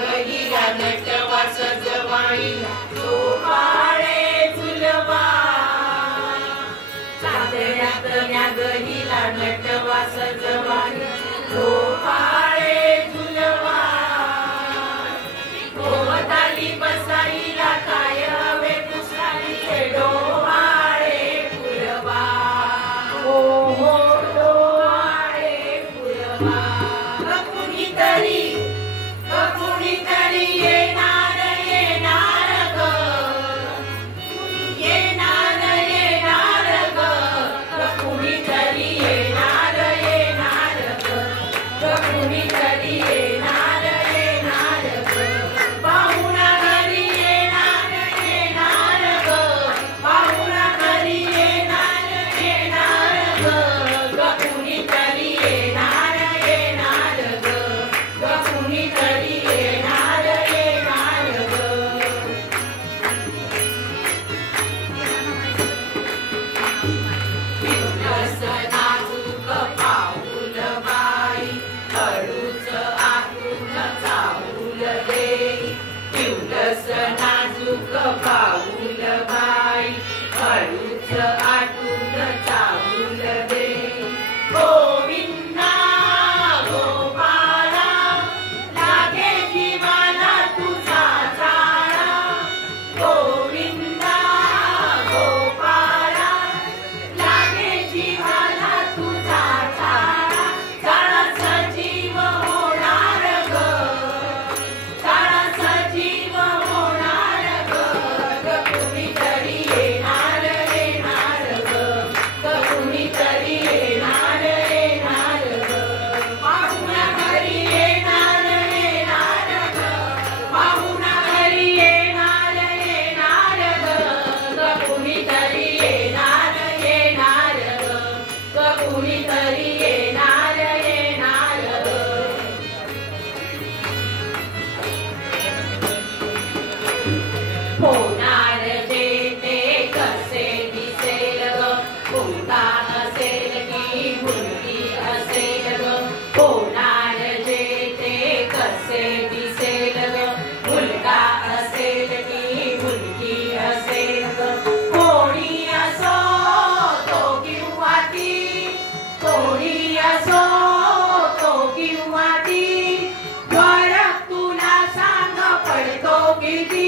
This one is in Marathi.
गहिला नटवा सजवाई झोपाळे झुलवा चांदण्यातल्या गहिला नटवा सजवाई झोपाळे झुलवा गोवताली बसाईला काय हवे पुसाईचे डोहाळे फुलवा हो हो डोहाळे फुलवा कुणीतरी येणार येणार ग येणार येणार ग कुणीतरी येणार येणार ग कुणीतरी येणार येणार ग पाहुणा घरी येणार येणार ग पाहुणा घरी येणार येणार ग कुणीतरी येणार येणार ग कुणीतरी येणार येणार ग दिवस नाजूक पाऊल बाई हळूच आतून चाऊल दे दिवस नाजूक पाऊल बाई हळूच आतून चाऊल दे गोविंदा गोपाळा लागे जीवाला तुझा जाळा गोविंदा गोपाळा लागे जीवाला तुझा जाळा जाळाचा जीव होणार ग जाळाचा जीव होणार ग कुणीतरी येणार येणार ग कुणीतरी येणार येणार ग पाहुणा घरी येणार येणार ग पाहुणा घरी येणार येणार ग कुणीतरी येणार येणार ग कुणीतरी येणार येणार ग होणार जे ते कसे दिसेल ग मुलगा असेल की मुलगी असेल ग होणार जे ते कसे दिसेल ग मुलगा असेल की मुलगी असेल ग कोणी असो तो किंवा ती कोणी असो तो किंवा ती फरक तुला सांग पडतो किती